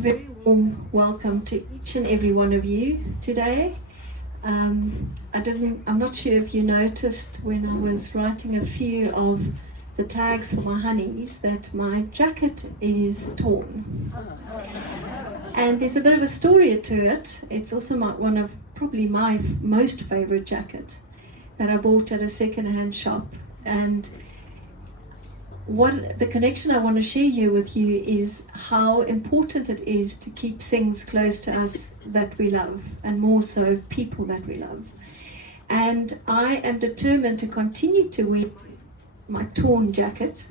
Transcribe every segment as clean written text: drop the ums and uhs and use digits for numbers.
very warm welcome to each and every one of you today. I'm not sure if you noticed when I was writing a few of the tags for my honeys that my jacket is torn. And there's a bit of a story to it. It's also one of probably my most favorite jacket that I bought at a second-hand shop. And what the connection I want to share here with you is how important it is to keep things close to us that we love, and more so people that we love. And I am determined to continue to wear my torn jacket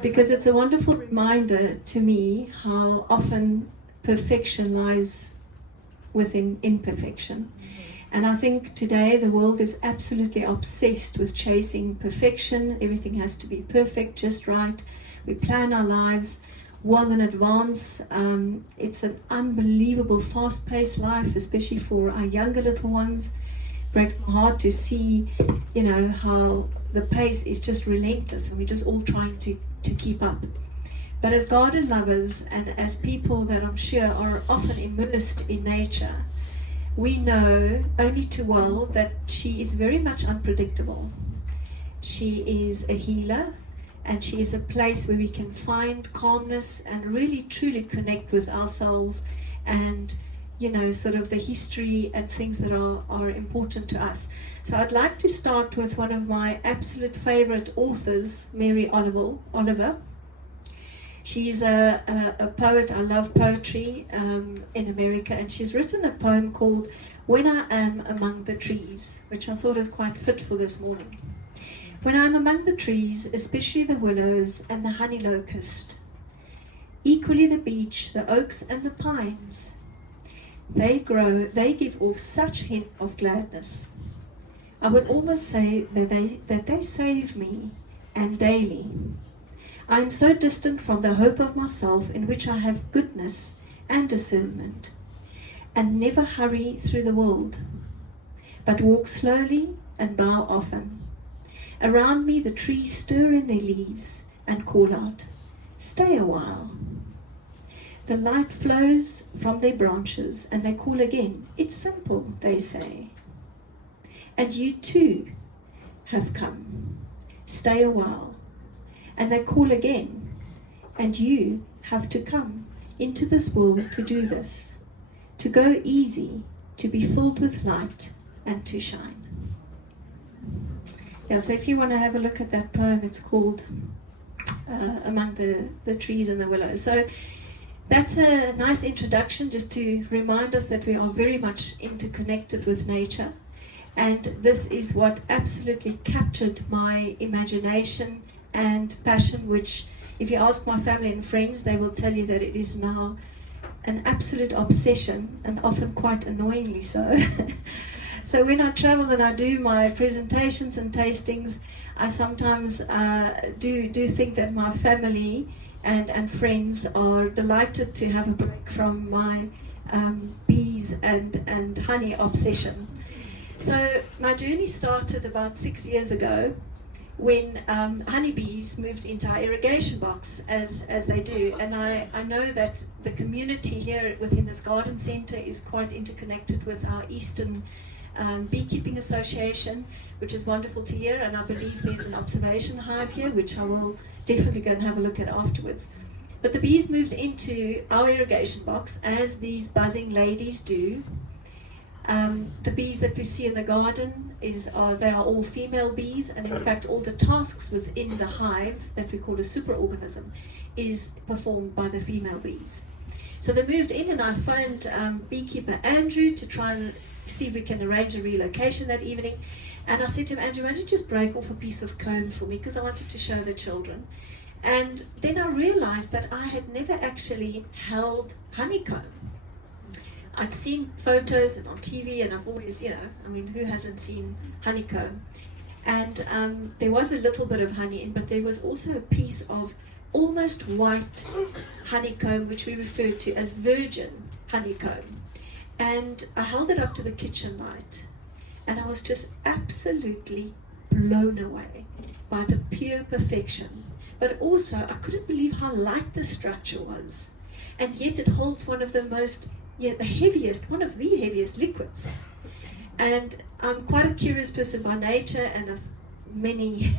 because it's a wonderful reminder to me how often perfection lies within imperfection. And I think today the world is absolutely obsessed with chasing perfection. Everything has to be perfect, just right. We plan our lives well in advance. It's an unbelievable fast-paced life, especially for our younger little ones. It breaks my heart to see, how the pace is just relentless and we're just all trying to keep up. But as garden lovers and as people that I'm sure are often immersed in nature, we know only too well that she is very much unpredictable. She is a healer, and she is a place where we can find calmness and really truly connect with ourselves and, sort of the history and things that are important to us. So I'd like to start with one of my absolute favorite authors, Mary Oliver. She's a poet. I love poetry in America, and she's written a poem called When I Am Among the Trees, which I thought is quite fit for this morning. When I am among the trees, especially the willows and the honey locust, equally the beech, the oaks and the pines, they give off such hint of gladness. I would almost say that they save me, and daily. I am so distant from the hope of myself in which I have goodness and discernment, and never hurry through the world, but walk slowly and bow often. Around me the trees stir in their leaves and call out, "Stay a while." The light flows from their branches and they call again. "It's simple," they say. And you too have come. Stay a while. And they call again, and you have to come into this world to do this, to go easy, to be filled with light, and to shine. Yeah, so if you want to have a look at that poem, it's called Among the Trees and the Willows. So that's a nice introduction just to remind us that we are very much interconnected with nature. And this is what absolutely captured my imagination and passion, which if you ask my family and friends, they will tell you that it is now an absolute obsession, and often quite annoyingly so. So when I travel and I do my presentations and tastings, I sometimes do think that my family and friends are delighted to have a break from my bees and honey obsession. So my journey started about 6 years ago, when honeybees moved into our irrigation box, as they do. And I know that the community here within this garden centre is quite interconnected with our Eastern Beekeeping Association, which is wonderful to hear. And I believe there's an observation hive here, which I will definitely go and have a look at afterwards. But the bees moved into our irrigation box, as these buzzing ladies do. The bees that we see in the garden they are all female bees, and in fact all the tasks within the hive that we call a superorganism is performed by the female bees. So they moved in, and I phoned beekeeper Andrew to try and see if we can arrange a relocation that evening. And I said to him, "Andrew, why don't you just break off a piece of comb for me, because I wanted to show the children." And then I realized that I had never actually held honeycomb. I'd seen photos and on TV, and I've always, who hasn't seen honeycomb? And there was a little bit of honey in, but there was also a piece of almost white honeycomb, which we refer to as virgin honeycomb. And I held it up to the kitchen light, and I was just absolutely blown away by the pure perfection. But also, I couldn't believe how light the structure was. and yet it holds one of the heaviest liquids. And I'm quite a curious person by nature, and many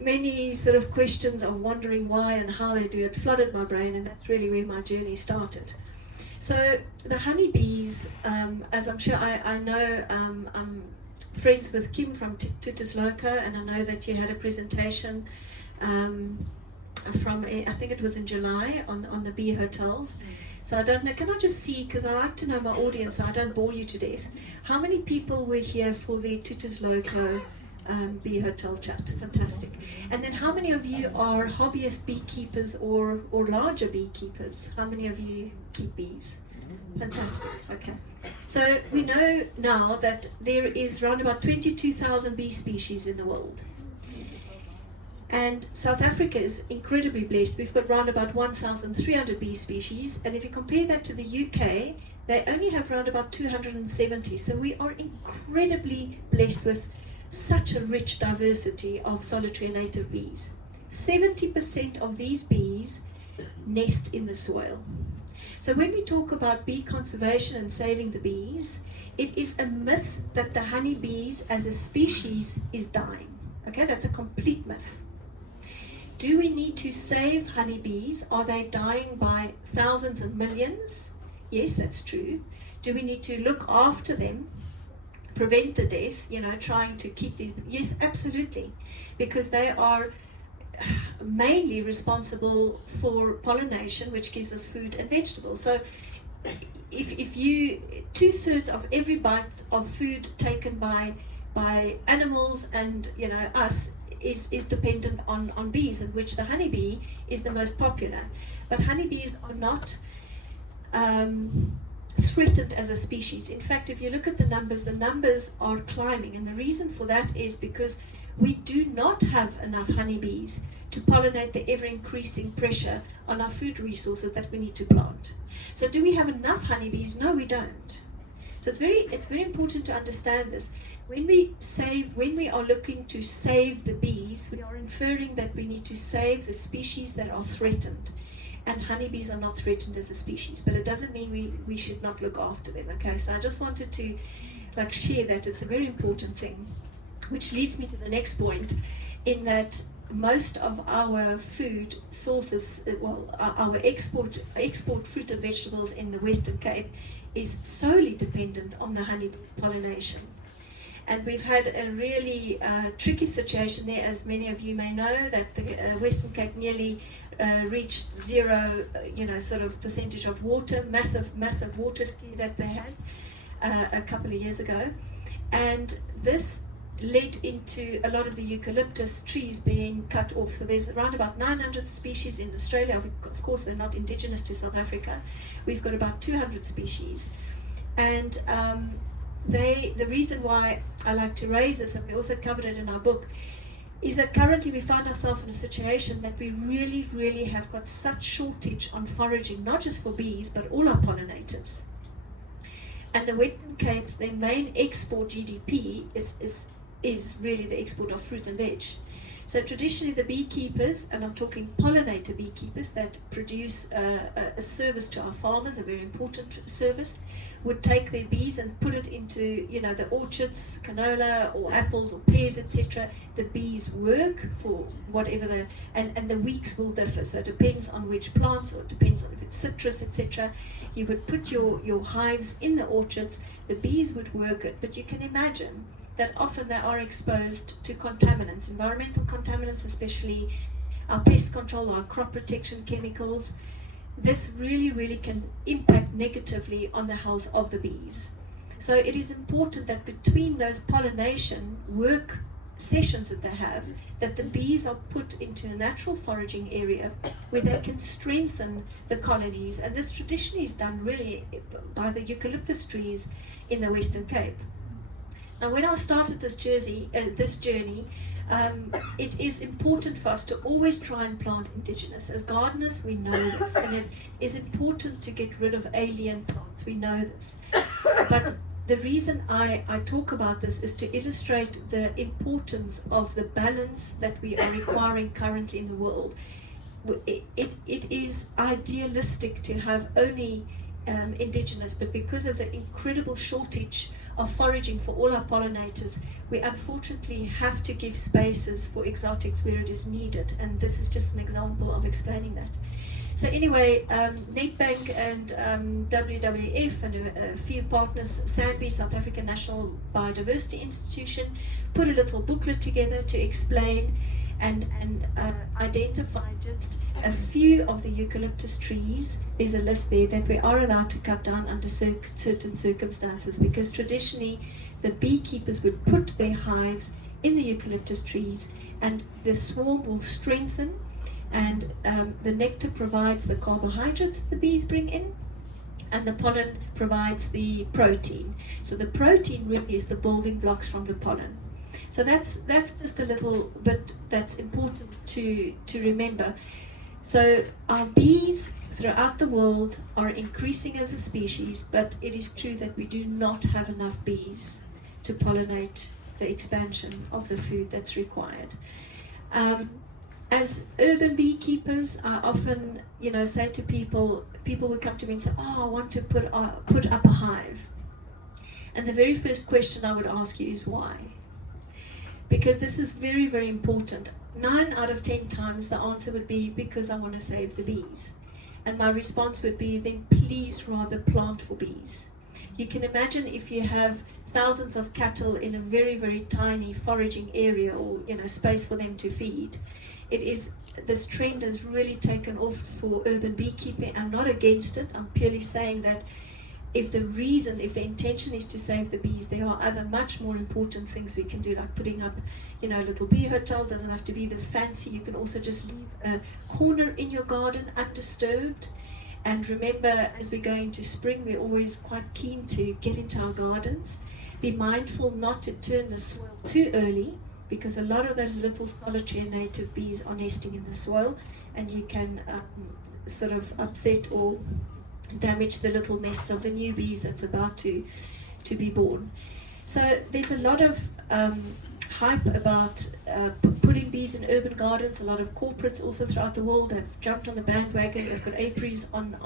many sort of questions of wondering why and how they do it flooded my brain, and that's really where my journey started. So the honeybees, as I'm sure I know, I'm friends with Kim from Tutus Loco, and I know that you had a presentation from, I think it was in July, on the bee hotels. So I don't know, can I just see, because I like to know my audience so I don't bore you to death, how many people were here for the Tutus Loco bee hotel chat? Fantastic. And then how many of you are hobbyist beekeepers or larger beekeepers? How many of you keep bees? Fantastic. Okay. So we know now that there is around about 22,000 bee species in the world. And South Africa is incredibly blessed. We've got around about 1,300 bee species. And if you compare that to the UK, they only have around about 270. So we are incredibly blessed with such a rich diversity of solitary and native bees. 70% of these bees nest in the soil. So when we talk about bee conservation and saving the bees, it is a myth that the honeybees as a species is dying. Okay, that's a complete myth. Do we need to save honeybees? Are they dying by thousands and millions? Yes, that's true. Do we need to look after them, prevent the death, trying to keep these? Yes, absolutely, because they are mainly responsible for pollination, which gives us food and vegetables. So if you, 2/3 of every bite of food taken by animals and us is dependent on bees, in which the honeybee is the most popular. But honeybees are not threatened as a species. In fact, if you look at the numbers are climbing, and the reason for that is because we do not have enough honeybees to pollinate the ever-increasing pressure on our food resources that we need to plant. So do we have enough honeybees? No, we don't. So it's very important to understand this. When we are looking to save the bees, we are inferring that we need to save the species that are threatened. And honeybees are not threatened as a species, but it doesn't mean we should not look after them, okay? So I just wanted to share that. It's a very important thing, which leads me to the next point, in that most of our food sources, our export fruit and vegetables in the Western Cape is solely dependent on the honeybee's pollination. And we've had a really tricky situation there, as many of you may know, that the Western Cape nearly reached zero, sort of percentage of water, massive water ski that they had a couple of years ago. And this led into a lot of the eucalyptus trees being cut off. So there's around about 900 species in Australia. Of course, they're not indigenous to South Africa. We've got about 200 species. And the reason why I like to raise this, and we also covered it in our book, is that currently we find ourselves in a situation that we really, really have got such shortage on foraging, not just for bees, but all our pollinators. And the Western Cape's, their main export GDP is really the export of fruit and veg. So traditionally the beekeepers, and I'm talking pollinator beekeepers that produce a service to our farmers, a very important service, would take their bees and put it into the orchards, canola or apples or pears, etc. The bees work for whatever and the weeks will differ. So it depends on which plants, or it depends on if it's citrus, etc. You would put your hives in the orchards, the bees would work it, but you can imagine that often they are exposed to contaminants, environmental contaminants, especially our pest control, our crop protection chemicals. This really, really can impact negatively on the health of the bees. So it is important that between those pollination work sessions that they have, that the bees are put into a natural foraging area where they can strengthen the colonies. And this traditionally is done really by the eucalyptus trees in the Western Cape. Now, when I started this journey, it is important for us to always try and plant indigenous. As gardeners, we know this, and it is important to get rid of alien plants. We know this. But the reason I talk about this is to illustrate the importance of the balance that we are requiring currently in the world. it is idealistic to have only indigenous, but because of the incredible shortage of foraging for all our pollinators, we unfortunately have to give spaces for exotics where it is needed, and this is just an example of explaining that. So anyway, Netbank and WWF and a few partners, SANBI, South African National Biodiversity Institution, put a little booklet together to explain and identify just a few of the eucalyptus trees. There's a list there that we are allowed to cut down under certain circumstances, because traditionally the beekeepers would put their hives in the eucalyptus trees, and the swarm will strengthen, and the nectar provides the carbohydrates that the bees bring in, and the pollen provides the protein. So the protein really is the building blocks from the pollen. So that's just a little bit that's important to remember. So our bees throughout the world are increasing as a species, but it is true that we do not have enough bees to pollinate the expansion of the food that's required. As urban beekeepers, I often, say to people would come to me and say, "Oh, I want to put up a hive," and the very first question I would ask you is why. Because this is very, very important. 9 out of 10 times the answer would be because I want to save the bees. And my response would be, then please rather plant for bees. You can imagine if you have thousands of cattle in a very, very tiny foraging area, or space for them to feed. This trend has really taken off for urban beekeeping. I'm not against it. I'm purely saying that if the intention is to save the bees, there are other much more important things we can do, like putting up, a little bee hotel. Doesn't have to be this fancy. You can also just leave a corner in your garden undisturbed. And remember, as we go into spring, we're always quite keen to get into our gardens. Be mindful not to turn the soil too early, because a lot of those little solitary and native bees are nesting in the soil, and you can sort of upset or damage the little nests of the new bees that's about to be born. So there's a lot of hype about putting bees in urban gardens. A lot of corporates also throughout the world have jumped on the bandwagon. They've got apiaries on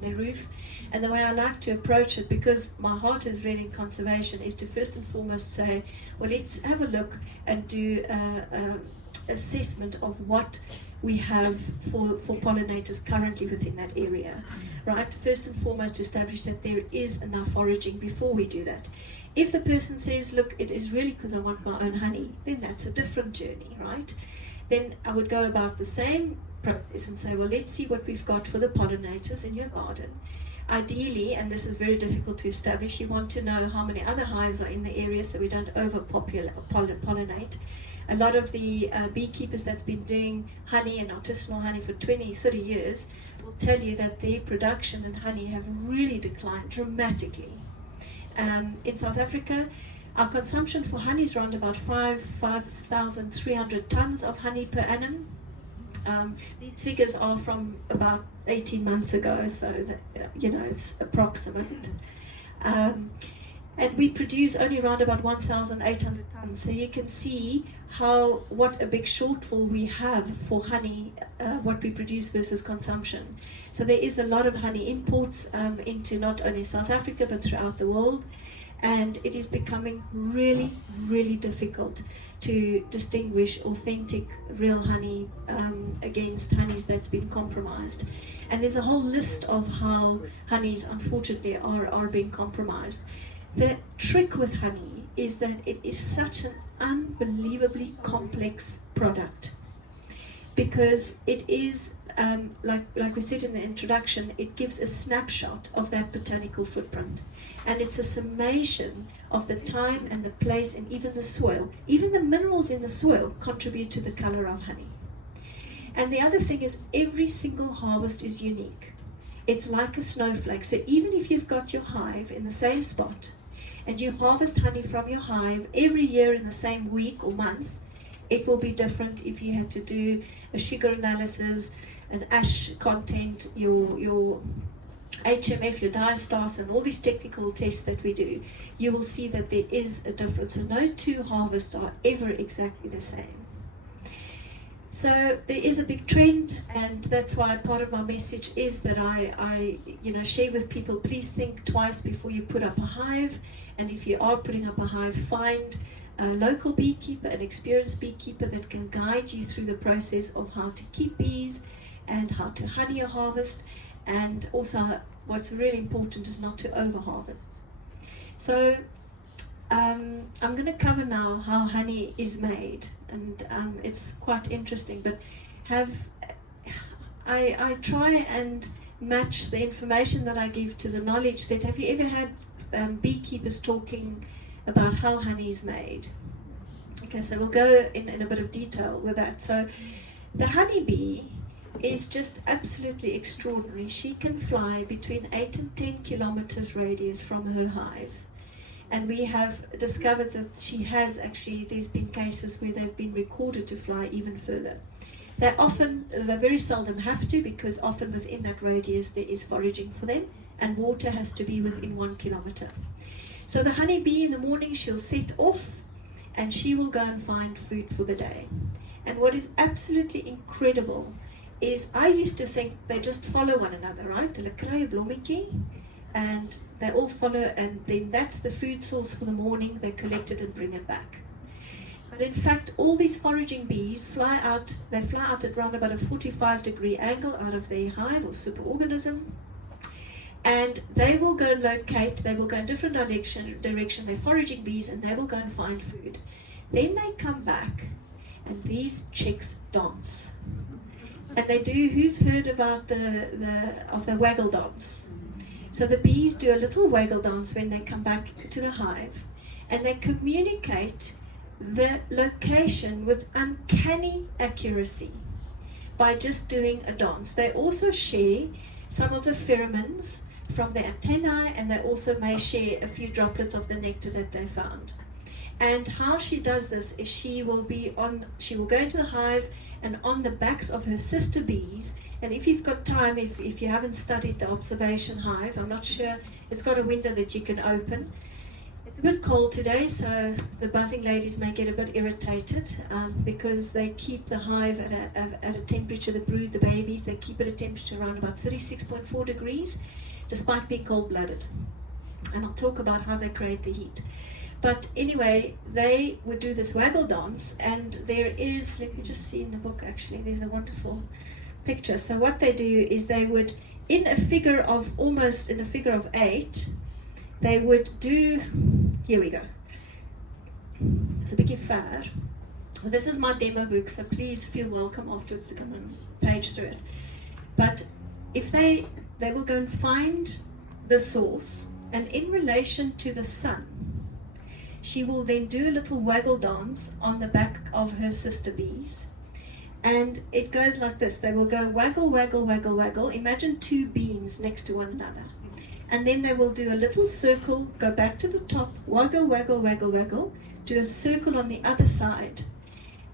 their roof. And the way I like to approach it, because my heart is really in conservation, is to first and foremost say, well, let's have a look and do an assessment of what we have for pollinators currently within that area, right? First and foremost, establish that there is enough foraging before we do that. If the person says, look, it is really because I want my own honey, then that's a different journey, right? Then I would go about the same process and say, well, let's see what we've got for the pollinators in your garden. Ideally, and this is very difficult to establish, you want to know how many other hives are in the area so we don't pollinate. A lot of the beekeepers that's been doing honey and artisanal honey for 20, 30 years will tell you that their production and honey have really declined dramatically. In South Africa, our consumption for honey is around about 5,300 tons of honey per annum. These figures are from about 18 months ago, so that, it's approximate. And we produce only around about 1,800 tons. So you can see what a big shortfall we have for honey, what we produce versus consumption. So there is a lot of honey imports into not only South Africa but throughout the world, and it is becoming really, really difficult to distinguish authentic, real honey against honeys that's been compromised. And there's a whole list of how honeys, unfortunately, are being compromised. The trick with honey is that it is such an unbelievably complex product, because it is, like we said in the introduction, it gives a snapshot of that botanical footprint. And it's a summation of the time and the place and even the soil. Even the minerals in the soil contribute to the color of honey. And the other thing is, every single harvest is unique. It's like a snowflake. So even if you've got your hive in the same spot, and you harvest honey from your hive every year in the same week or month, it will be different if you had to do a sugar analysis, an ash content, your HMF, your diastase, and all these technical tests that we do. You will see that there is a difference. So no two harvests are ever exactly the same. So there is a big trend, and that's why part of my message is that I share with people, please think twice before you put up a hive. And if you are putting up a hive, find a local beekeeper, an experienced beekeeper that can guide you through the process of how to keep bees and how to honey a harvest. And also what's really important is not to over-harvest. So I'm going to cover now how honey is made, and it's quite interesting, but I try and match the information that I give to the knowledge set. Have you ever had beekeepers talking about how honey is made? Okay, so we'll go in a bit of detail with that. So the honeybee is just absolutely extraordinary. She can fly between 8 and 10 kilometers radius from her hive. And we have discovered that she has actually, there's been cases where they've been recorded to fly even further. They very seldom have to, because often within that radius there is foraging for them, and water has to be within 1 kilometer. So the honeybee in the morning, she'll set off and she will go and find food for the day. And what is absolutely incredible is, I used to think they just follow one another, right? Hulle kry 'n blommetjie, and they all follow, and then that's the food source for the morning. They collect it and bring it back. But in fact, all these foraging bees fly out. They fly out at around about a 45-degree angle out of their hive or superorganism, and they will go and locate. They will go in different direction. They're foraging bees, and they will go and find food. Then they come back, and these chicks dance. And they do. Who's heard about the waggle dance? So the bees do a little waggle dance when they come back to the hive, and they communicate the location with uncanny accuracy by just doing a dance. They also share some of the pheromones from the antennae, and they also may share a few droplets of the nectar that they found. And how she does this is she will go into the hive, and on the backs of her sister bees, and if you've got time, if you haven't studied the observation hive, I'm not sure, it's got a window that you can open. It's a bit cold today, so the buzzing ladies may get a bit irritated because they keep the hive at a temperature, the brood, the babies, they keep it at a temperature around about 36.4 degrees, despite being cold-blooded. And I'll talk about how they create the heat. But anyway, they would do this waggle dance, and there is, let me just see in the book actually, there's a wonderful picture. So what they do is they would, in a figure of 8, they would do, here we go, it's a bietjie ver. This is my demo book, so please feel welcome afterwards to come and page through it. But if they will go and find the source, and in relation to the sun, she will then do a little waggle dance on the back of her sister bees. And it goes like this. They will go waggle, waggle, waggle, waggle. Imagine two beams next to one another. And then they will do a little circle, go back to the top, waggle, waggle, waggle, waggle, do a circle on the other side.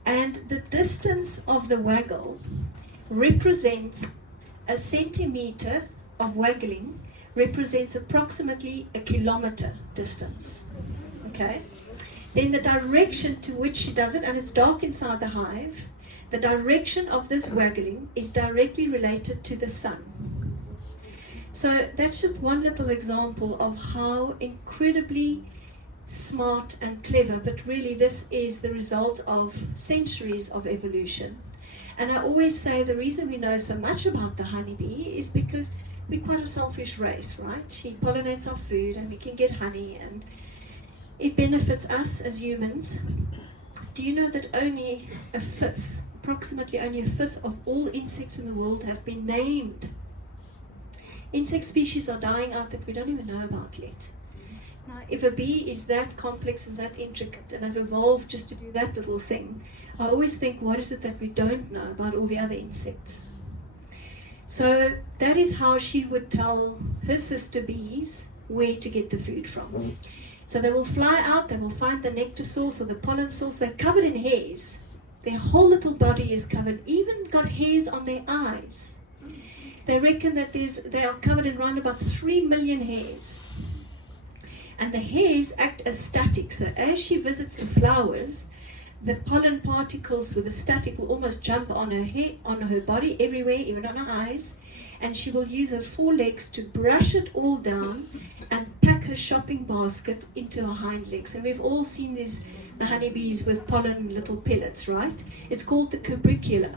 And the distance of the waggle represents a centimeter of waggling, represents approximately a kilometer distance. Okay? Then the direction to which she does it, and it's dark inside the hive, the direction of this waggling is directly related to the sun. So that's just one little example of how incredibly smart and clever, but really this is the result of centuries of evolution. And I always say the reason we know so much about the honeybee is because we're quite a selfish race, right? She pollinates our food and we can get honey, and it benefits us as humans. Do you know that approximately only a fifth of all insects in the world have been named? Insect species are dying out that we don't even know about yet. Now, if a bee is that complex and that intricate and have evolved just to do that little thing, I always think, what is it that we don't know about all the other insects? So that is how she would tell her sister bees where to get the food from. So they will fly out, they will find the nectar source or the pollen source. They're covered in hairs. Their whole little body is covered, even got hairs on their eyes. They reckon that they are covered in around about 3 million hairs. And the hairs act as static. So as she visits the flowers, the pollen particles with the static will almost jump on her head, on her body, everywhere, even on her eyes. And she will use her forelegs to brush it all down and pack her shopping basket into her hind legs. And we've all seen the honeybees with pollen little pellets, right? It's called the cubricula.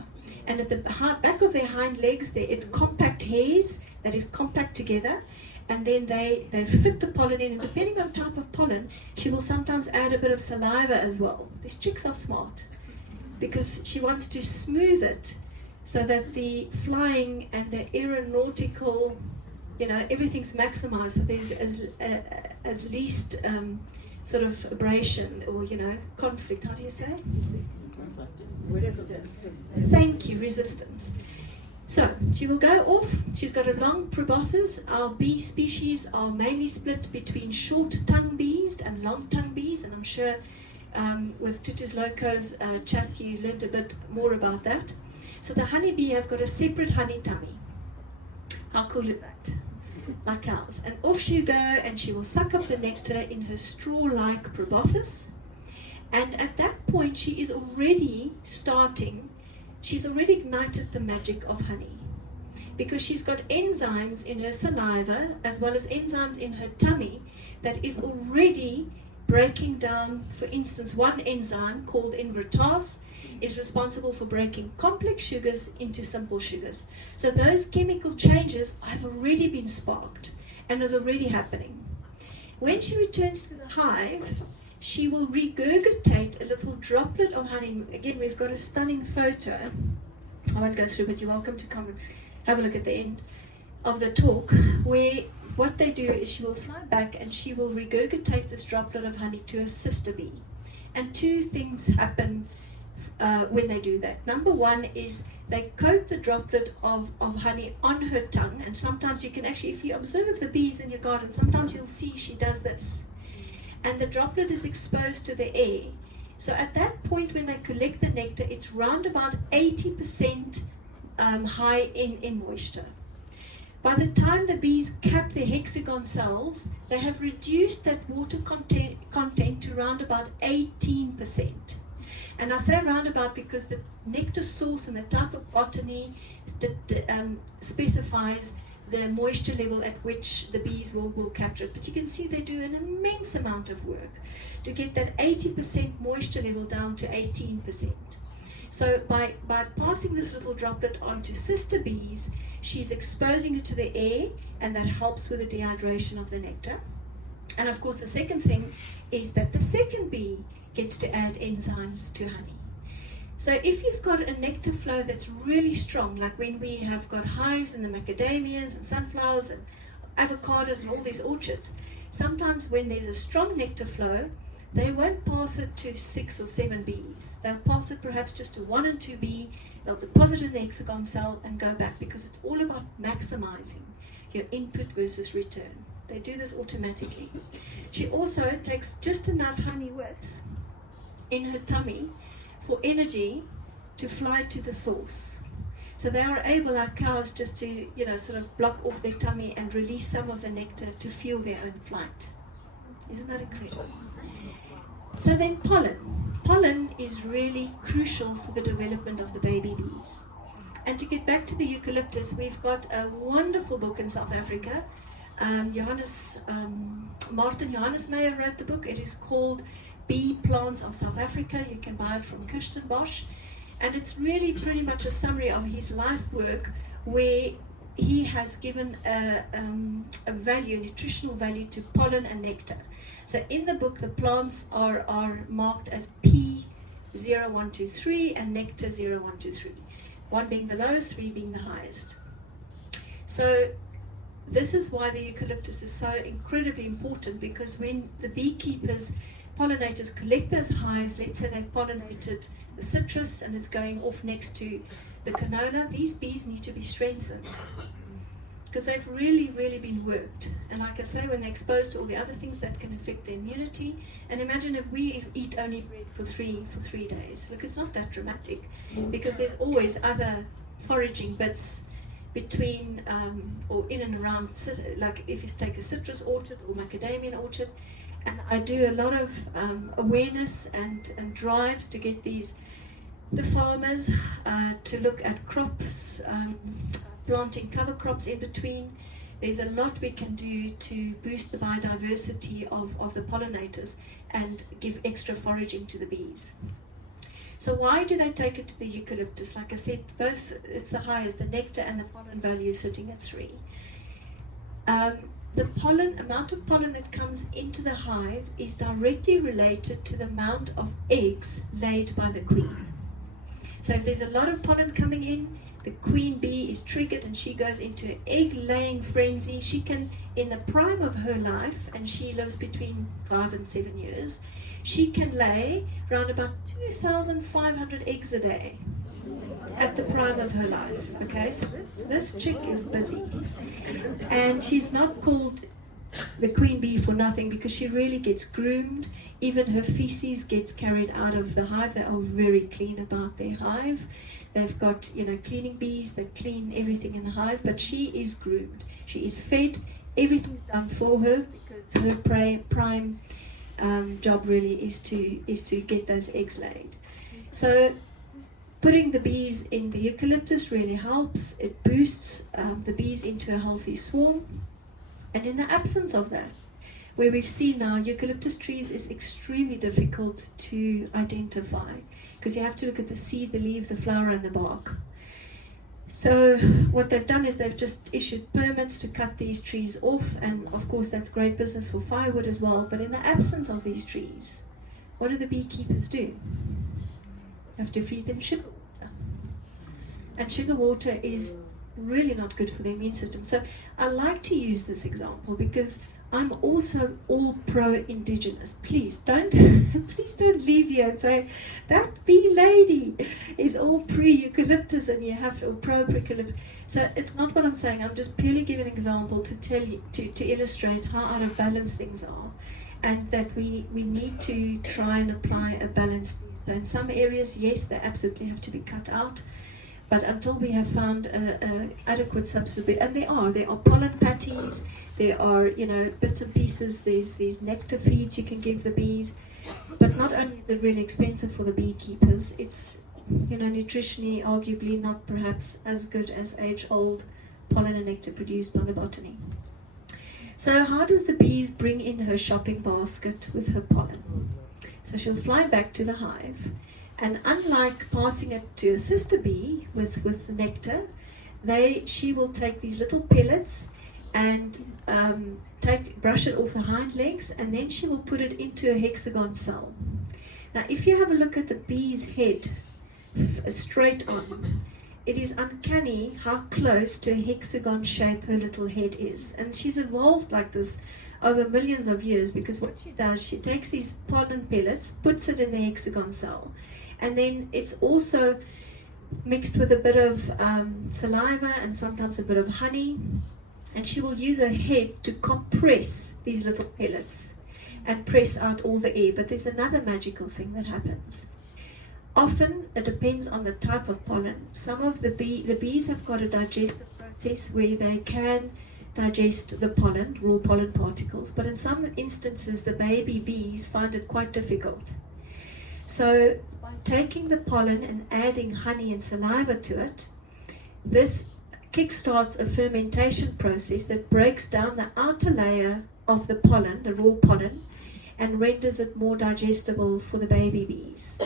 And at the back of their hind legs, it's compact hairs that is compact together. And then they fit the pollen in, and depending on type of pollen, she will sometimes add a bit of saliva as well. These chicks are smart because she wants to smooth it so that the flying and the aeronautical, everything's maximized. So there's as least sort of abrasion or, conflict. How do you say? Resistance. Thank you, resistance. So she will go off. She's got a long proboscis. Our bee species are mainly split between short tongue bees and long tongue bees, and I'm sure with Tutu's Loco's chat you learned a bit more about that. So the honeybee have got a separate honey tummy. How cool is that? Like ours. And off she go, and she will suck up the nectar in her straw-like proboscis. And at that point she is already she's already ignited the magic of honey, because she's got enzymes in her saliva as well as enzymes in her tummy that is already breaking down. For instance, one enzyme called invertase is responsible for breaking complex sugars into simple sugars. So those chemical changes have already been sparked and is already happening. When she returns to the hive, she will regurgitate a little droplet of honey. Again, we've got a stunning photo. I won't go through, but you're welcome to come and have a look at the end of the talk, where what they do is she will fly back and she will regurgitate this droplet of honey to a sister bee. And two things happen when they do that. Number one is they coat the droplet of honey on her tongue, and sometimes you can actually, if you observe the bees in your garden, sometimes you'll see she does this. And the droplet is exposed to the air. So at that point when they collect the nectar, it's round about 80% high in moisture. By the time the bees cap their hexagon cells, they have reduced that water content to round about 18%. And I say round about because the nectar source and the type of botany specifies the moisture level at which the bees will capture it. But you can see they do an immense amount of work to get that 80% moisture level down to 18%. So by passing this little droplet on to sister bees, she's exposing it to the air, and that helps with the dehydration of the nectar. And of course the second thing is that the second bee gets to add enzymes to honey. So if you've got a nectar flow that's really strong, like when we have got hives and the macadamias and sunflowers and avocados and all these orchards, sometimes when there's a strong nectar flow, they won't pass it to 6 or 7 bees. They'll pass it perhaps just to 1 and 2 bee. They'll deposit it in the hexagon cell and go back, because it's all about maximizing your input versus return. They do this automatically. She also takes just enough honey width in her tummy for energy to fly to the source. So they are able, like cows, just to, sort of block off their tummy and release some of the nectar to fuel their own flight. Isn't that incredible? So then pollen. Pollen is really crucial for the development of the baby bees. And to get back to the eucalyptus, we've got a wonderful book in South Africa. Martin Johannes Meyer wrote the book. It is called Bee Plants of South Africa. You can buy it from Kirsten Bosch, and it's really pretty much a summary of his life work, where he has given a nutritional value to pollen and nectar. So in the book, the plants are marked as P0123 and nectar 0123, 1 being the lowest, 3 being the highest. So this is why the eucalyptus is so incredibly important, because when the beekeepers, pollinators collect those hives, let's say they've pollinated the citrus and it's going off next to the canola, these bees need to be strengthened because they've really, really been worked. And like I say, when they're exposed to all the other things that can affect their immunity, and imagine if we eat only bread for three days. Look, it's not that dramatic, because there's always other foraging bits between or in and around, like if you take a citrus orchard or macadamia orchard. And I do a lot of awareness and drives to get the farmers to look at crops, planting cover crops in between. There's a lot we can do to boost the biodiversity of the pollinators and give extra foraging to the bees. So why do they take it to the eucalyptus? Like I said, both, it's the highest, the nectar and the pollen value sitting at 3. The amount of pollen that comes into the hive is directly related to the amount of eggs laid by the queen. So if there's a lot of pollen coming in, the queen bee is triggered and she goes into an egg-laying frenzy. She can, in the prime of her life, and she lives between 5 and 7 years, she can lay around about 2,500 eggs a day at the prime of her life. Okay, so this chick is busy. And she's not called the queen bee for nothing, because she really gets groomed. Even her feces gets carried out of the hive. They are very clean about their hive. They've got, cleaning bees that clean everything in the hive, but she is groomed. She is fed. Everything's done for her, because her prime job really is to get those eggs laid. So putting the bees in the eucalyptus really helps. It boosts the bees into a healthy swarm. And in the absence of that, where we've seen now eucalyptus trees is extremely difficult to identify, because you have to look at the seed, the leaf, the flower, and the bark. So what they've done is they've just issued permits to cut these trees off, and of course that's great business for firewood as well. But in the absence of these trees, what do the beekeepers do? You have to feed them sugar water. And sugar water is really not good for the immune system. So I like to use this example because I'm also all pro-indigenous. Please don't leave here and say that bee lady is all pre-eucalyptus and you have to, or pro-eucalyptus. So it's not what I'm saying. I'm just purely giving an example to tell you, to illustrate how out of balance things are, and that we need to try and apply a balance. So in some areas, yes, they absolutely have to be cut out. But until we have found an adequate substitute, and there are pollen patties, there are, bits and pieces, there's these nectar feeds you can give the bees. But not only is it really expensive for the beekeepers, it's, nutritionally arguably not perhaps as good as age-old pollen and nectar produced by the botany. So how does the bees bring in her shopping basket with her pollen? So she'll fly back to the hive. And unlike passing it to a sister bee with the nectar, she will take these little pellets and brush it off the hind legs, and then she will put it into a hexagon cell. Now, if you have a look at the bee's head straight on, it is uncanny how close to a hexagon shape her little head is. And she's evolved like this over millions of years, because what she does, she takes these pollen pellets, puts it in the hexagon cell, and then it's also mixed with a bit of saliva and sometimes a bit of honey, and she will use her head to compress these little pellets and press out all the air. But there's another magical thing that happens. Often it depends on the type of pollen. Some of the bees have got a digestive process where they can digest the pollen, raw pollen particles, but in some instances the baby bees find it quite difficult. So by taking the pollen and adding honey and saliva to it, this kickstarts a fermentation process that breaks down the outer layer of the pollen, the raw pollen, and renders it more digestible for the baby bees.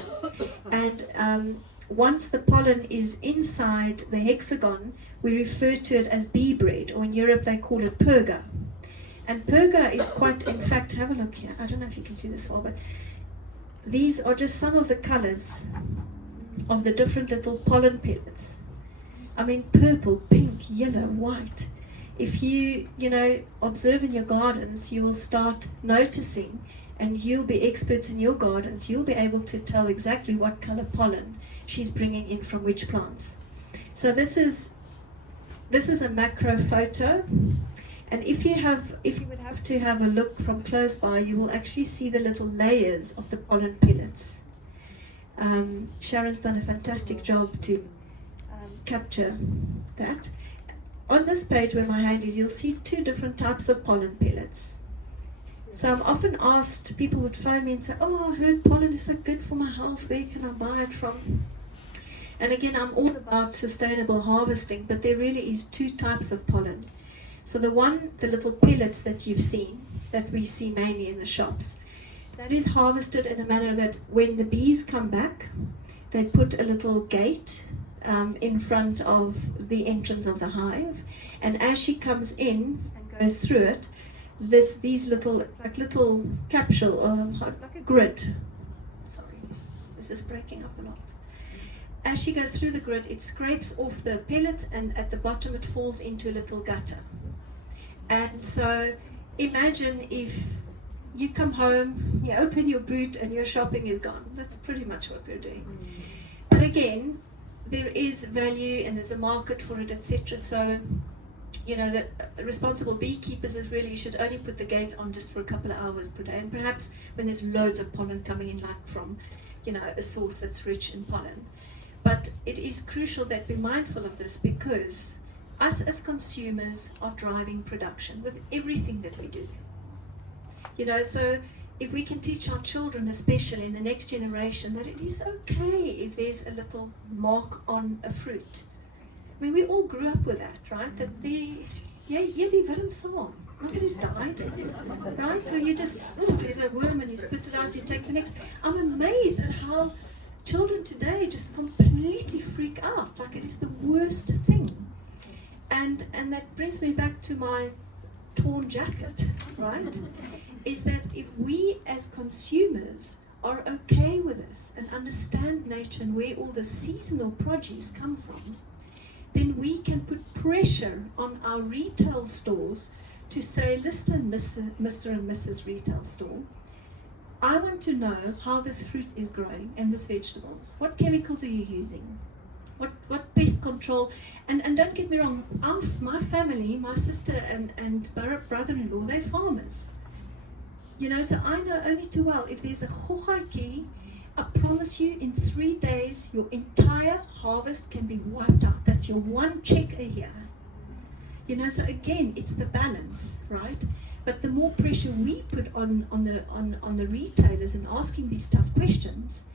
And once the pollen is inside the hexagon, we refer to it as bee bread, or in Europe they call it purga. And purga is quite, in fact, have a look here. I don't know if you can see this far, but these are just some of the colors of the different little pollen pellets. I mean, purple, pink, yellow, white. If you observe in your gardens, you will start noticing, and you'll be experts in your gardens. You'll be able to tell exactly what color pollen she's bringing in from which plants. So this is a macro photo, and if you would have to have a look from close by, you will actually see the little layers of the pollen pellets. Sharon's done a fantastic job to capture that. on this page where my hand is, you'll see 2 different types of pollen pellets. So I'm often asked, people would phone me and say, oh, I heard pollen is so good for my health, where can I buy it from? And again, I'm all about sustainable harvesting, but there really is 2 types of pollen. So the little pellets that you've seen, that we see mainly in the shops, that is harvested in a manner that when the bees come back, they put a little gate in front of the entrance of the hive, and as she comes in and goes through it, these little capsule, like a grid. Sorry, this is breaking up a lot. As she goes through the grid, it scrapes off the pellets, and at the bottom it falls into a little gutter. And so imagine if you come home, you open your boot, and your shopping is gone. That's pretty much what we're doing. But again, there is value and there's a market for it, etc. So, the responsible beekeepers is really, you should only put the gate on just for a couple of hours per day, and perhaps when there's loads of pollen coming in, like from, a source that's rich in pollen. But it is crucial that we're mindful of this, because us as consumers are driving production with everything that we do. So if we can teach our children, especially in the next generation, that it is okay if there's a little mark on a fruit. I mean, we all grew up with that, right? That nobody's died, right? Or you just, there's a worm and you spit it out, you take the next. I'm amazed at how children today just completely freak out, like it is the worst thing. And that brings me back to my torn jacket, right? Is that if we as consumers are okay with this and understand nature and where all the seasonal produce come from, then we can put pressure on our retail stores to say, listen, Mr. and Mrs. Retail Store, I want to know how this fruit is growing and this vegetables. What chemicals are you using? What pest control? And don't get me wrong, my family, my sister and brother-in-law, they're farmers. So I know only too well, if there's a hohaiki, I promise you in 3 days, your entire harvest can be wiped out. That's your one check a year. So again, it's the balance, right? But the more pressure we put on the retailers in asking these tough questions,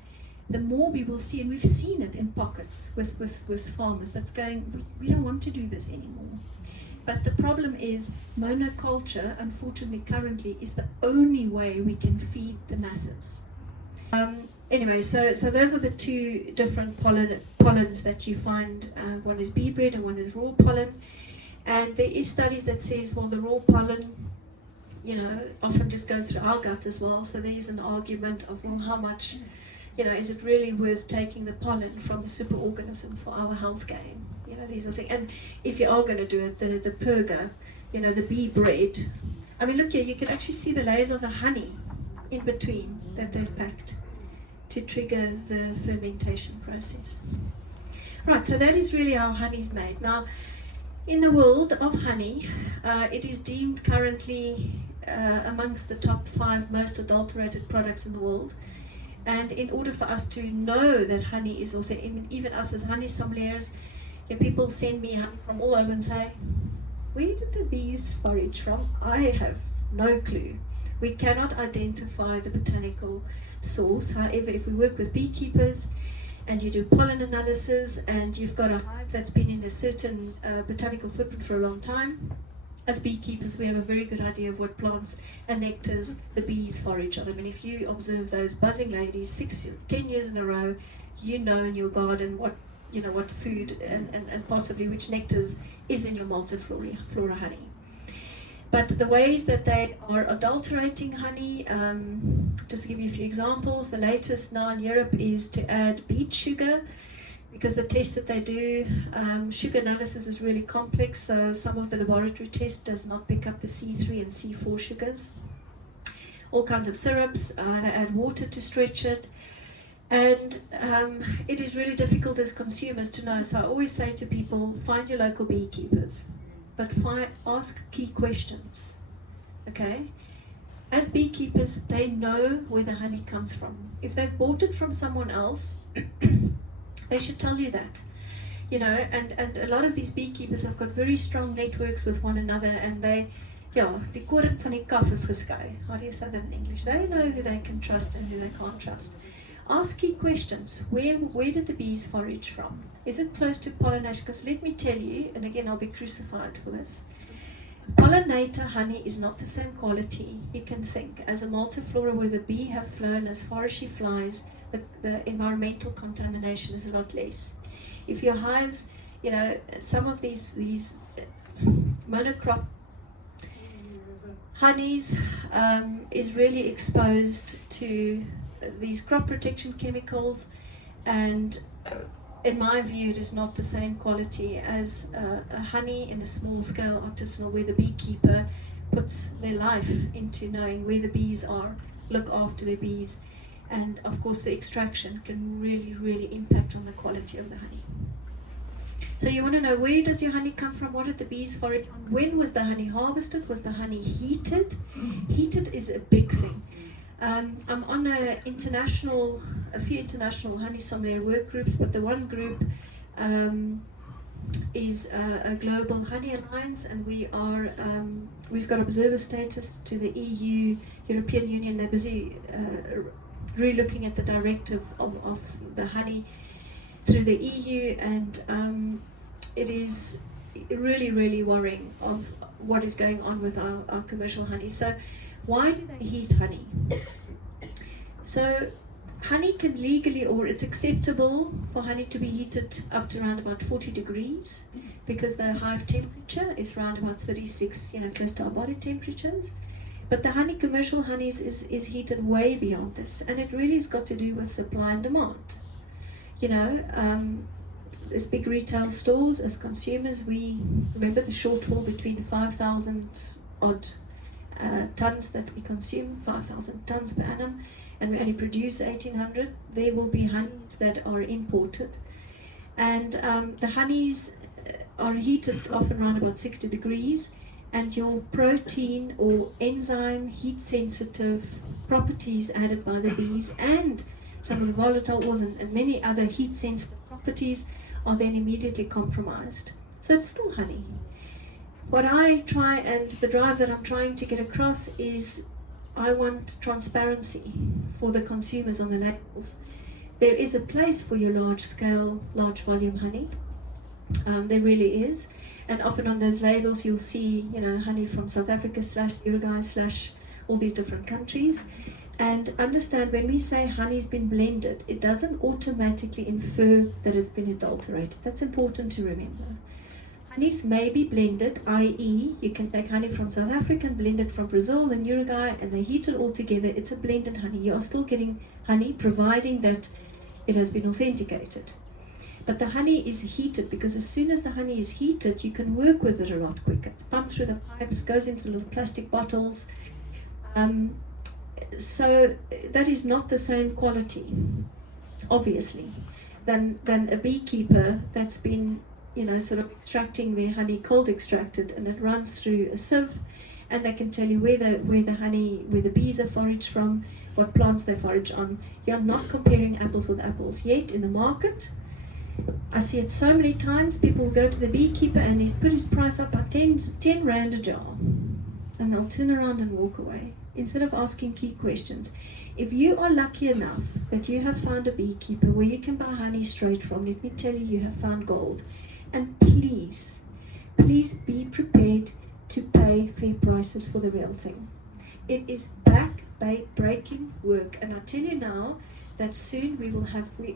the more we will see, and we've seen it in pockets with farmers that's going, we don't want to do this anymore. But the problem is monoculture, unfortunately, currently is the only way we can feed the masses. Anyway, so those are the 2 different pollens that you find. One is bee bread and one is raw pollen. And there is studies that says, well, the raw pollen, often just goes through our gut as well. So there is an argument of, well, how much, is it really worth taking the pollen from the superorganism for our health gain? These are things. And if you are going to do it, the purga, the bee bread. I mean, look here, you can actually see the layers of the honey in between that they've packed to trigger the fermentation process. Right, so that is really how honey is made. Now, in the world of honey, it is deemed currently amongst the top 5 most adulterated products in the world. And in order for us to know that honey is authentic, even us as honey sommeliers, people send me honey from all over and say, where did the bees forage from? I have no clue. We cannot identify the botanical source. However, if we work with beekeepers and you do pollen analysis and you've got a hive that's been in a certain botanical footprint for a long time, as beekeepers we have a very good idea of what plants and nectars the bees forage on. I mean, if you observe those buzzing ladies 6 or 10 years in a row, in your garden what food and possibly which nectars is in your multiflora honey. But the ways that they are adulterating honey, just to give you a few examples, the latest now in Europe is to add beet sugar, because the tests that they do, sugar analysis is really complex, so some of the laboratory tests does not pick up the C3 and C4 sugars. All kinds of syrups, they add water to stretch it. And it is really difficult as consumers to know. So I always say to people, find your local beekeepers, but ask key questions, okay? As beekeepers, they know where the honey comes from. If they've bought it from someone else, they should tell you that. and a lot of these beekeepers have got very strong networks with one another, and they, die koring van die kaf is geskei. How do you say that in English? They know who they can trust and who they can't trust. Ask key questions. Where did the bees forage from? Is it close to pollination? Because let me tell you, and again I'll be crucified for this, pollinator honey is not the same quality you can think as a multiflora where the bee have flown as far as she flies. The environmental contamination is a lot less. If your hives, some of these monocrop honeys is really exposed to these crop protection chemicals, and in my view it is not the same quality as a honey in a small scale artisanal, where the beekeeper puts their life into knowing where the bees are, look after their bees, and of course the extraction can really, really impact on the quality of the honey. So you want to know, where does your honey come from? What did the bees forage on? When was the honey harvested? Was the honey heated? Heated is a big thing. I'm on a few international honey sommelier work groups, but the one group is a global honey alliance, and we've got observer status to the EU, European Union. They're busy re-looking at the directive of the honey through the EU, and it is really, really worrying of what is going on with our commercial honey. So why do they heat honey? So honey can legally, or it's acceptable for honey to be heated up to around about 40 degrees, because the hive temperature is around about 36, close to our body temperatures. But the honey, commercial honeys, is heated way beyond this, and it really has got to do with supply and demand. As big retail stores, as consumers, we remember the shortfall between 5,000 odd tons that we consume, 5,000 tons per annum, and we only produce 1,800. There will be honeys that are imported, and the honeys are heated often around about 60 degrees, and your protein or enzyme heat sensitive properties added by the bees, and some of the volatile oils and many other heat sensitive properties are then immediately compromised. So it's still honey. What I try, and the drive that I'm trying to get across, is I want transparency for the consumers on the labels. There is a place for your large scale, large volume honey. There really is. And often on those labels you'll see, honey from South Africa / Uruguay / all these different countries. And understand, when we say honey's been blended, it doesn't automatically infer that it's been adulterated. That's important to remember. Honeys may be blended, i.e. you can take honey from South Africa and blend it from Brazil and Uruguay, and they heat it all together. It's a blended honey. You are still getting honey, providing that it has been authenticated. But the honey is heated, because as soon as the honey is heated, you can work with it a lot quicker. It's pumped through the pipes, goes into little plastic bottles. So that is not the same quality, obviously, than a beekeeper that's been, sort of extracting their honey, cold extracted, and it runs through a sieve, and they can tell you where the bees are foraged from, what plants they forage on. You're not comparing apples with apples. Yet in the market, I see it so many times, people go to the beekeeper and he's put his price up by 10 Rand a jar, and they'll turn around and walk away, instead of asking key questions. If you are lucky enough that you have found a beekeeper where you can buy honey straight from, let me tell you, you have found gold. And please be prepared to pay fair prices for the real thing. It is back-breaking work, and I tell you now that soon we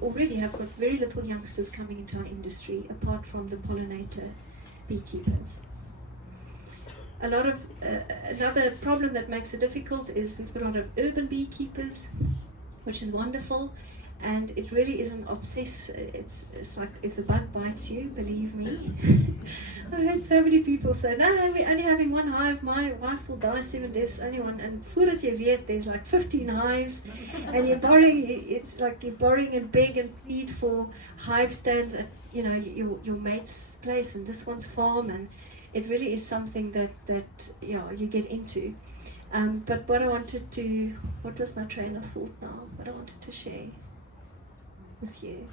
already have got very little youngsters coming into our industry, apart from the pollinator beekeepers. A lot of another problem that makes it difficult is we've got a lot of urban beekeepers, which is wonderful, and it really isn't it's like if the bug bites you, believe me. I've heard so many people say, no, we're only having one hive, my wife will die 7 deaths, only one, and voordat jy weet, there's like 15 hives, and it's like you're borrowing and beg and plead for hive stands at your mate's place and this one's farm, and it really is something that you get into. But what was my train of thought now? What I wanted to share with you.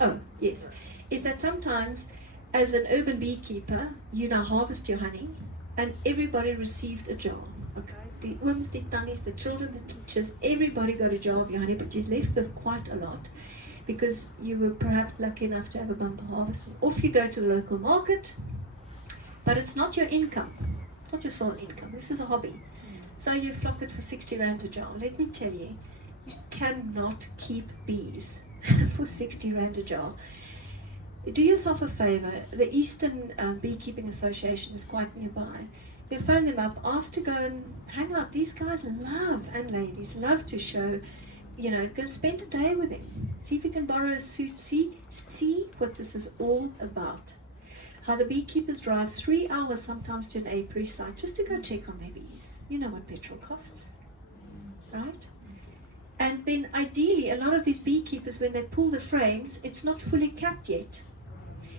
Oh, yes. Is that sometimes, as an urban beekeeper, you now harvest your honey, and everybody received a jar. Okay. The ooms, the tannies, the children, the teachers, everybody got a jar of your honey, but you're left with quite a lot because you were perhaps lucky enough to have a bumper harvest. Off you go to the local market, but it's not your income, it's not your sole income. This is a hobby. So you flock it for 60 Rand a jar. Let me tell you, you cannot keep bees for 60 Rand a jar. Do yourself a favor. The Eastern Beekeeping Association is quite nearby. You phone them up, ask to go and hang out. These guys love, and ladies love to show, go spend a day with them. See if you can borrow a suit. See what this is all about. How the beekeepers drive 3 hours sometimes to an apiary site just to go check on their bees. You know what petrol costs, right? And then ideally, a lot of these beekeepers, when they pull the frames, it's not fully capped yet.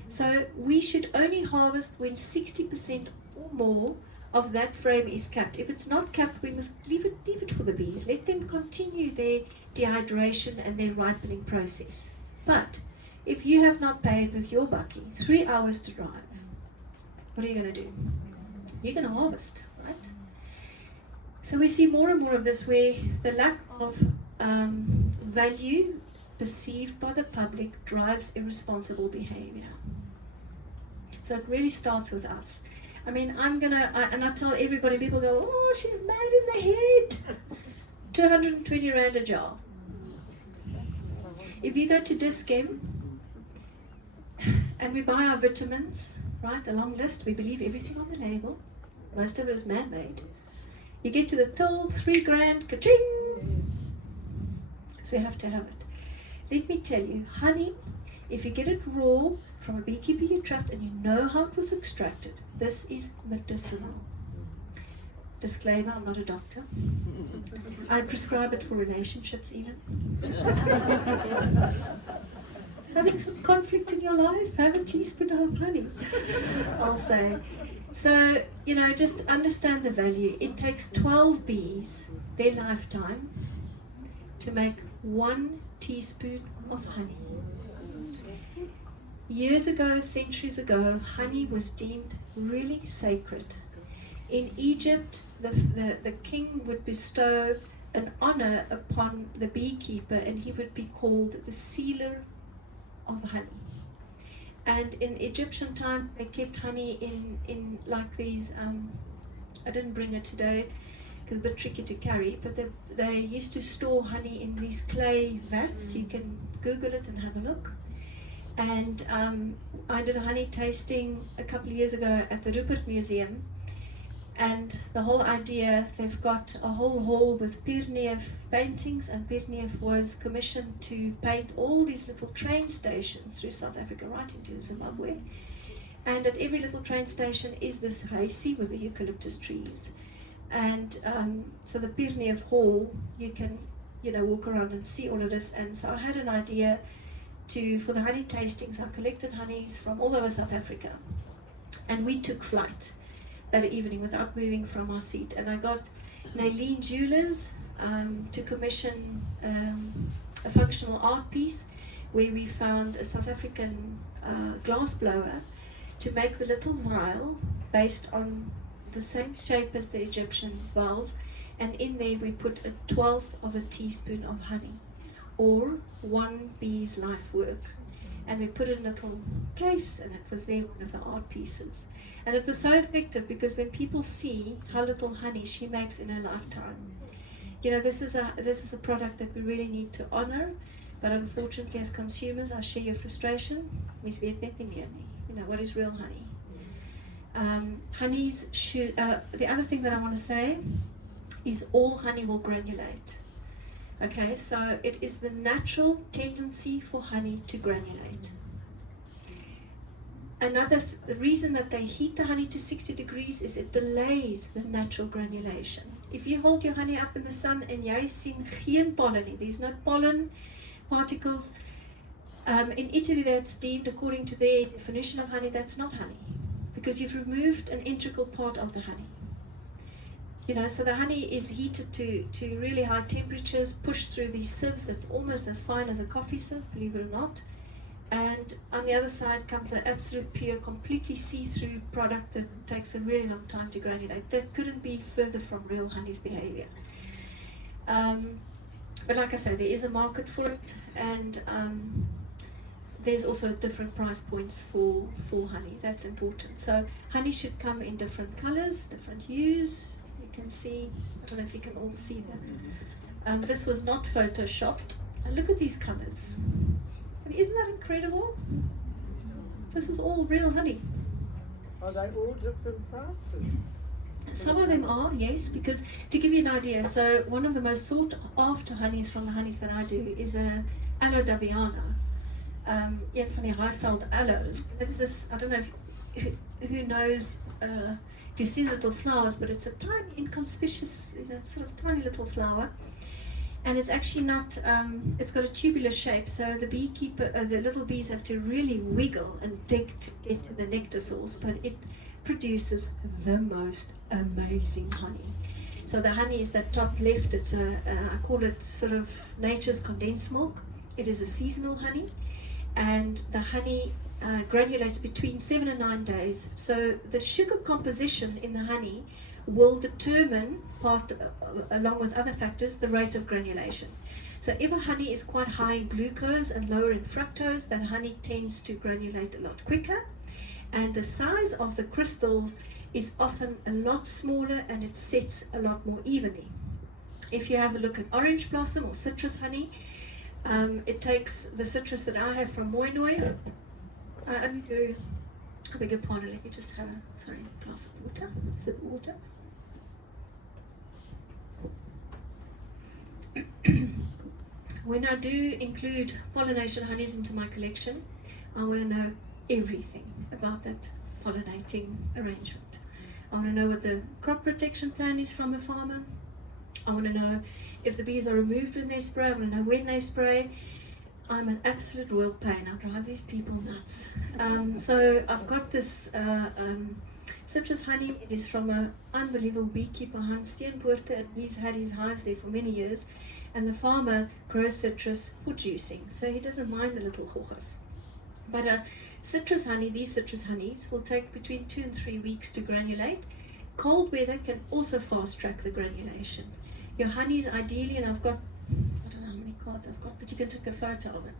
So we should only harvest when 60% or more of that frame is capped. If it's not capped, we must leave it for the bees. Let them continue their dehydration and their ripening process. But if you have not paid with your bucky 3 hours to drive, what are you going to do? You're going to harvest, right? So we see more and more of this where the lack of value perceived by the public drives irresponsible behavior. So it really starts with us. I mean, I tell everybody, people go, oh, she's mad in the head. 220 Rand a jar. If you go to Dis-Chem and we buy our vitamins, right, a long list, we believe everything on the label. Most of it is man-made. You get to the till, 3 grand, ka-ching! So we have to have it. Let me tell you, honey, if you get it raw from a beekeeper you trust and you know how it was extracted, this is medicinal. Disclaimer, I'm not a doctor. I prescribe it for relationships even. Having some conflict in your life, have a teaspoon of honey, I'll say. So, just understand the value. It takes 12 bees, their lifetime, to make 1 teaspoon of honey. Years ago, centuries ago, honey was deemed really sacred. In Egypt, the king would bestow an honor upon the beekeeper, and he would be called the sealer of honey. And in Egyptian times, they kept honey in like these, I didn't bring it today because it's a bit tricky to carry, but they used to store honey in these clay vats. You can Google it and have a look. And I did a honey tasting a couple of years ago at the Rupert Museum, and the whole idea, they've got a whole hall with Pierneef paintings, and Pierneef was commissioned to paint all these little train stations through South Africa right into Zimbabwe. And at every little train station is this hazy with the eucalyptus trees. And so the Pierneef hall, you can walk around and see all of this. And so I had an idea for the honey tastings. I collected honeys from all over South Africa, and we took flight that evening without moving from our seat. And I got Nailene Jewelers to commission a functional art piece where we found a South African glass blower to make the little vial based on the same shape as the Egyptian vials, and in there we put 1/12 of a teaspoon of honey, or 1 bee's life work. And we put it in a little case, and it was there, one of the art pieces. And it was so effective because when people see how little honey she makes in her lifetime, this is a product that we really need to honor. But unfortunately, as consumers, I share your frustration. Mens weet net nie meer nie. What is real honey? Honeys should. The other thing that I want to say is all honey will granulate. Okay, so it is the natural tendency for honey to granulate. Another the reason that they heat the honey to 60 degrees is it delays the natural granulation. If you hold your honey up in the sun and jy sien geen pollen nie, there's no pollen particles. In Italy, that's deemed, according to their definition of honey, that's not honey, because you've removed an integral part of the honey. So the honey is heated to really high temperatures, pushed through these sieves that's almost as fine as a coffee sieve, believe it or not. and on the other side comes an absolute pure, completely see-through product that takes a really long time to granulate. That couldn't be further from real honey's behavior. But like I say, there is a market for it, and there's also different price points for honey. That's important. So honey should come in different colors, different hues. You can see, I don't know if you can all see that. This was not photoshopped. And look at these colors. I mean, isn't that incredible? This is all real honey. Are they all different prices? Some of them are, yes, because to give you an idea, so one of the most sought after honeys from the honeys that I do is a Aloe Daviana. Een van die high-felt aloes. It's this, I don't know who knows, if you've seen little flowers, but it's a tiny, inconspicuous, sort of tiny little flower. And it's actually not, it's got a tubular shape, so the beekeeper, the little bees have to really wiggle and dig to get to the nectar source, but it produces the most amazing honey. So the honey is that top left. It's I call it sort of nature's condensed milk. It is a seasonal honey, and the honey granulates between 7 and 9 days. So the sugar composition in the honey will determine, along with other factors, the rate of granulation. So if a honey is quite high in glucose and lower in fructose, then honey tends to granulate a lot quicker. And the size of the crystals is often a lot smaller, and it sets a lot more evenly. If you have a look at orange blossom or citrus honey, it takes the citrus that I have from Moinoi. I only do, I beg your pardon, let me just have a glass of water, sip of water. When I do include pollination honeys into my collection, I want to know everything about that pollinating arrangement. I want to know what the crop protection plan is from the farmer. I want to know if the bees are removed when they spray. I want to know when they spray. I'm an absolute royal pain. I drive these people nuts. So I've got this citrus honey. It is from an unbelievable beekeeper, Hans Steenpoorte, and he's had his hives there for many years. And the farmer grows citrus for juicing, so he doesn't mind the little hojas. But citrus honey, these citrus honeys, will take between 2 and 3 weeks to granulate. Cold weather can also fast track the granulation. Your honey is ideally, and I've got, I don't know how many cards I've got, but you can take a photo of it.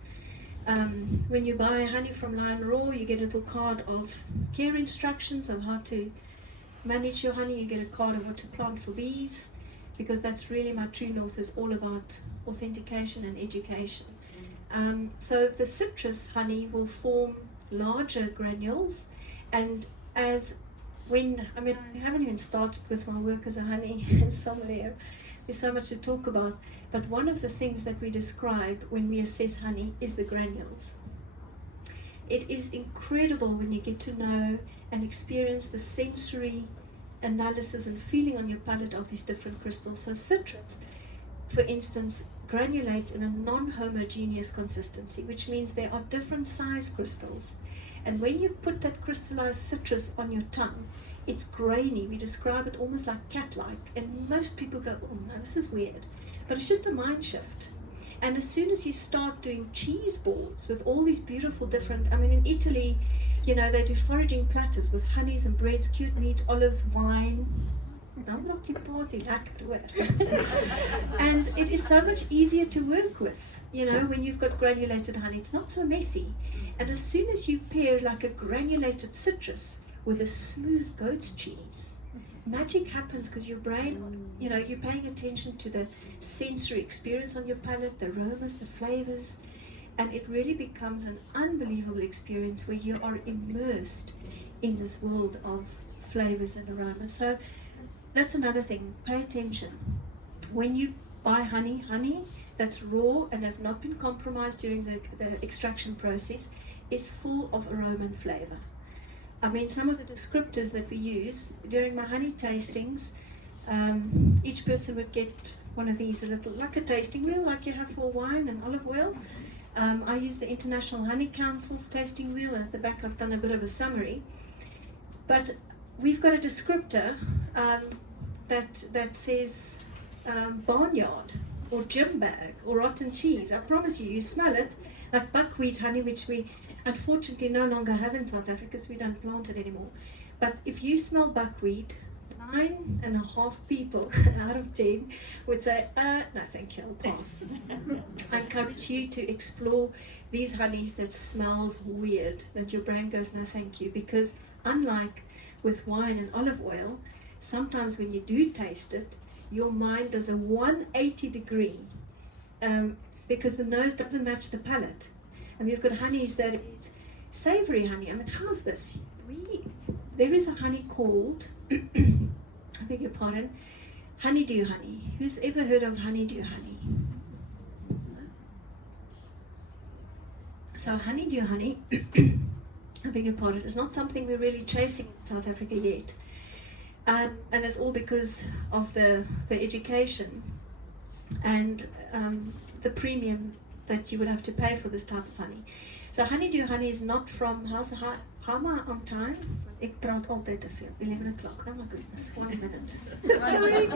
When you buy honey from Lion Raw, you get a little card of care instructions of how to manage your honey. You get a card of what to plant for bees, because that's really my true north, is all about authentication and education. So the citrus honey will form larger granules, and I haven't even started with my work as a honey sommelier. There's so much to talk about, but one of the things that we describe when we assess honey is the granules. It is incredible when you get to know and experience the sensory analysis and feeling on your palate of these different crystals. So citrus, for instance, granulates in a non-homogeneous consistency, which means there are different size crystals. And when you put that crystallized citrus on your tongue, it's grainy. We describe it almost like cat-like. And most people go, oh no, this is weird. But it's just a mind shift. And as soon as you start doing cheese boards with all these beautiful different, in Italy, they do foraging platters with honeys and breads, cured meat, olives, wine. And it is so much easier to work with, when you've got granulated honey. It's not so messy. And as soon as you pair like a granulated citrus with a smooth goat's cheese, magic happens, because your brain, you're paying attention to the sensory experience on your palate, the aromas, the flavors, and it really becomes an unbelievable experience where you are immersed in this world of flavors and aromas. So that's another thing. Pay attention. When you buy honey that's raw and have not been compromised during the extraction process is full of aroma and flavor. Some of the descriptors that we use during my honey tastings, each person would get one of these, a little, like a tasting wheel, like you have for wine and olive oil. I use the International Honey Council's tasting wheel, and at the back I've done a bit of a summary. But we've got a descriptor that says barnyard or gym bag or rotten cheese. I promise you, you smell it Like buckwheat honey, which we unfortunately no longer have in South Africa because we don't plant it anymore. But if you smell buckwheat, 9.5 people out of 10 would say, no thank you, I'll pass. I encourage you to explore these honeys that smells weird, that your brain goes, no thank you, because unlike with wine and olive oil, sometimes when you do taste it, your mind does a 180 degree, because the nose doesn't match the palate. And we've got honeys that is savory honey. I mean, how's this? There is a honey called, I beg your pardon, honeydew honey. Who's ever heard of honeydew honey? So honeydew honey, I beg your pardon, is not something we're really chasing in South Africa yet. And it's all because of the education and the premium that you would have to pay for this type of honey. So honeydew honey is not from, how am I on time? Ek praat altyd te veel. 11 o'clock. Oh my goodness, 1 minute. Sorry.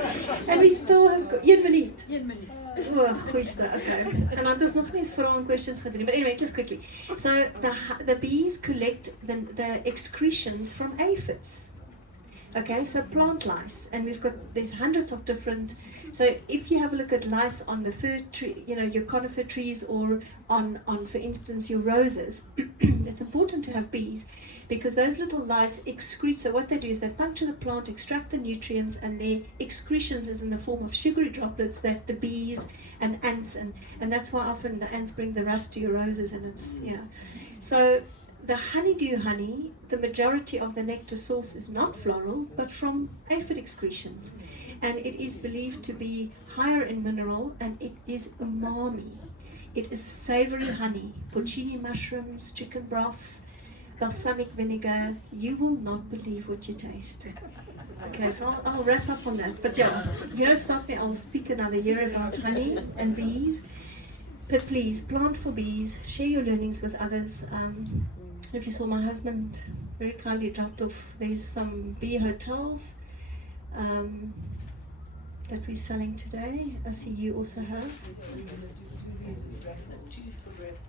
And we still have got 1 minute. 1 minute. Oh, goeie, okay. And dan is nog nie eens vrae and questions gedoen. But anyway, just quickly. So the bees collect the excretions from aphids. Okay, so plant lice, and there's hundreds of different. So if you have a look at lice on the fir tree, your conifer trees, or on for instance your roses, it's important to have bees, because those little lice excrete. So what they do is they puncture the plant, extract the nutrients, and their excretions is in the form of sugary droplets that the bees and ants, and that's why often the ants bring the rust to your roses, and it's, So the honeydew honey, the majority of the nectar source is not floral, but from aphid excretions. And it is believed to be higher in mineral, and it is umami. It is savory honey, porcini mushrooms, chicken broth, balsamic vinegar. You will not believe what you taste. Okay, so I'll wrap up on that. But yeah, if you don't stop me, I'll speak another year about honey and bees. But please, plant for bees, share your learnings with others. If you saw, my husband very kindly dropped off, there's some bee hotels that we're selling today. I see you also have.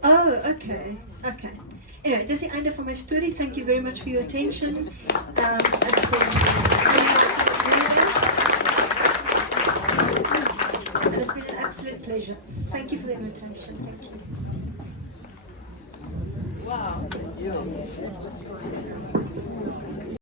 Oh, okay. Anyway, dis is die einde van my story. Thank you very much for your attention. And for and it's been an absolute pleasure. Thank you for the invitation. Thank you. Wow.